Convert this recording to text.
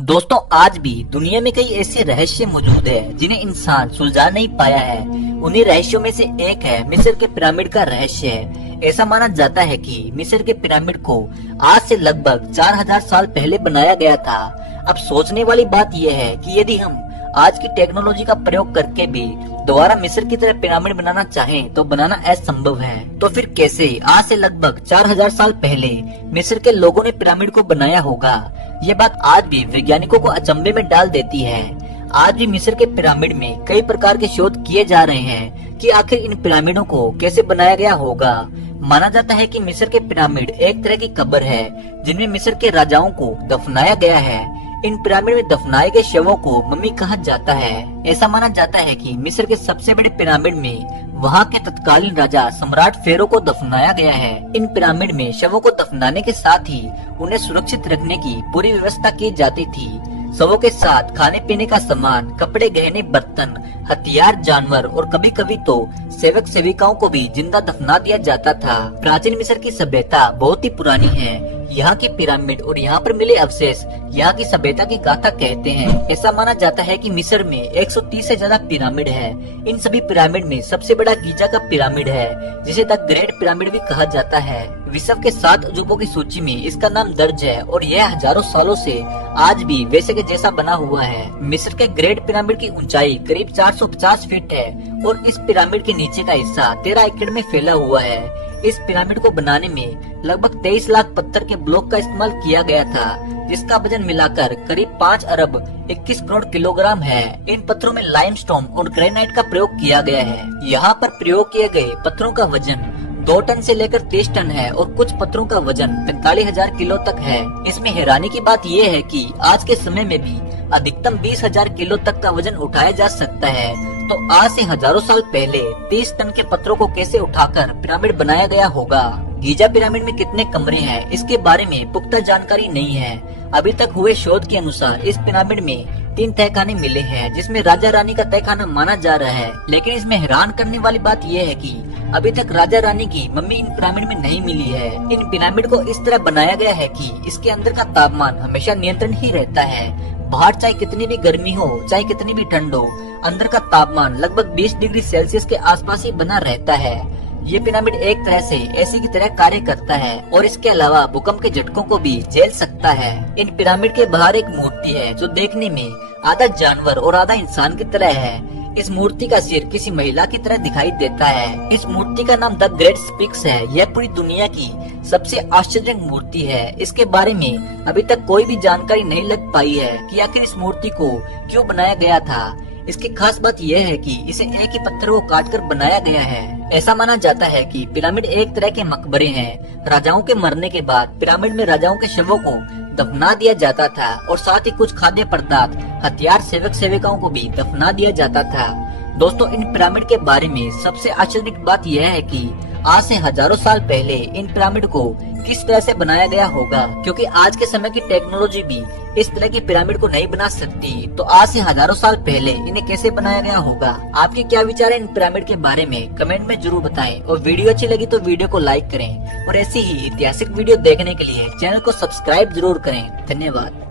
दोस्तों, आज भी दुनिया में कई ऐसे रहस्य मौजूद है जिन्हें इंसान सुलझा नहीं पाया है। उन्हीं रहस्यों में से एक है मिस्र के पिरामिड का रहस्य। ऐसा माना जाता है कि मिस्र के पिरामिड को आज से लगभग 4000 साल पहले बनाया गया था। अब सोचने वाली बात यह है कि यदि हम आज की टेक्नोलॉजी का प्रयोग करके भी दोबारा मिस्र की तरह पिरामिड बनाना चाहें तो बनाना असंभव है। तो फिर कैसे आज से लगभग 4000 साल पहले मिस्र के लोगों ने पिरामिड को बनाया होगा? ये बात आज भी वैज्ञानिकों को अचंभे में डाल देती है। आज भी मिस्र के पिरामिड में कई प्रकार के शोध किए जा रहे हैं कि आखिर इन पिरामिडों को कैसे बनाया गया होगा। माना जाता है कि मिस्र के पिरामिड एक तरह की कब्र है जिनमें मिस्र के राजाओं को दफनाया गया है। इन पिरामिड में दफनाए गए शवों को मम्मी कहा जाता है। ऐसा माना जाता है कि मिस्र के सबसे बड़े पिरामिड में वहां के तत्कालीन राजा सम्राट फेरो को दफनाया गया है। इन पिरामिड में शवों को दफनाने के साथ ही उन्हें सुरक्षित रखने की पूरी व्यवस्था की जाती थी। शवों के साथ खाने पीने का सामान, कपड़े, गहने, बर्तन, हथियार, जानवर और कभी कभी तो सेवक सेविकाओं को भी जिंदा दफना दिया जाता था। प्राचीन मिस्र की सभ्यता बहुत ही पुरानी है। यहाँ की पिरामिड और यहाँ पर मिले अवशेष यहाँ की सभ्यता की गाथा कहते हैं। ऐसा माना जाता है कि मिस्र में 130 से ज्यादा पिरामिड है। इन सभी पिरामिड में सबसे बड़ा गीजा का पिरामिड है जिसे द ग्रेट पिरामिड भी कहा जाता है। विश्व के 7 अजूबों की सूची में इसका नाम दर्ज है और यह हजारों सालों से आज भी वैसे के जैसा बना हुआ है। मिस्र के ग्रेट पिरामिड की ऊंचाई करीब 450 फीट है और इस पिरामिड के नीचे का हिस्सा 13 एकड़ में फैला हुआ है। इस पिरामिड को बनाने में लगभग 23 लाख पत्थर के ब्लॉक का इस्तेमाल किया गया था जिसका वजन मिलाकर करीब 5 अरब 21 करोड़ किलोग्राम है। इन पत्थरों में लाइमस्टोन और ग्रेनाइट का प्रयोग किया गया है। यहाँ पर प्रयोग किए गए पत्थरों का वजन 2 टन से लेकर 30 टन है और कुछ पत्थरों का वजन 45,000 किलो तक है। इसमें हैरानी की बात यह है कि आज के समय में भी अधिकतम 20,000 किलो तक का वजन उठाया जा सकता है। तो आज से हजारों साल पहले 30 टन के पत्थरों को कैसे उठाकर पिरामिड बनाया गया होगा? गीजा पिरामिड में कितने कमरे हैं इसके बारे में पुख्ता जानकारी नहीं है। अभी तक हुए शोध के अनुसार इस पिरामिड में 3 तहखाने मिले हैं जिसमें राजा रानी का तहखाना माना जा रहा है। लेकिन इसमें हैरान करने वाली बात यह है कि अभी तक राजा रानी की मम्मी इन पिरामिड में नहीं मिली है। इन पिरामिड को इस तरह बनाया गया है कि इसके अंदर का तापमान हमेशा नियंत्रण ही रहता है। बाहर चाहे कितनी भी गर्मी हो, चाहे कितनी भी ठंड हो, अंदर का तापमान लगभग 20 डिग्री सेल्सियस के आसपास ही बना रहता है। ये पिरामिड एक तरह से एसी की तरह कार्य करता है और इसके अलावा भूकंप के झटकों को भी झेल सकता है। इन पिरामिड के बाहर एक मूर्ति है जो देखने में आधा जानवर और आधा इंसान की तरह है। इस मूर्ति का सिर किसी महिला की तरह दिखाई देता है। इस मूर्ति का नाम द ग्रेट स्फिंक्स है। यह पूरी दुनिया की सबसे आश्चर्यजनक मूर्ति है। इसके बारे में अभी तक कोई भी जानकारी नहीं लग पाई है कि आखिर इस मूर्ति को क्यों बनाया गया था। इसकी खास बात यह है कि इसे एक ही पत्थर को काटकर बनाया गया है। ऐसा माना जाता है कि पिरामिड एक तरह के मकबरे हैं। राजाओं के मरने के बाद पिरामिड में राजाओं के शवों को दफना दिया जाता था और साथ ही कुछ खाद्य पदार्थ, हथियार, सेवक सेविकाओं को भी दफना दिया जाता था। दोस्तों, इन पिरामिड के बारे में सबसे आश्चर्यजनक बात यह है कि आज से हजारों साल पहले इन पिरामिड को किस तरह से बनाया गया होगा, क्योंकि आज के समय की टेक्नोलॉजी भी इस तरह की पिरामिड को नहीं बना सकती। तो आज से हजारों साल पहले इन्हें कैसे बनाया गया होगा? आपके क्या विचार है इन पिरामिड के बारे में? कमेंट में जरूर बताएं और वीडियो अच्छी लगी तो वीडियो को लाइक करें और ऐसी ही ऐतिहासिक वीडियो देखने के लिए चैनल को सब्सक्राइब जरूर करें। धन्यवाद।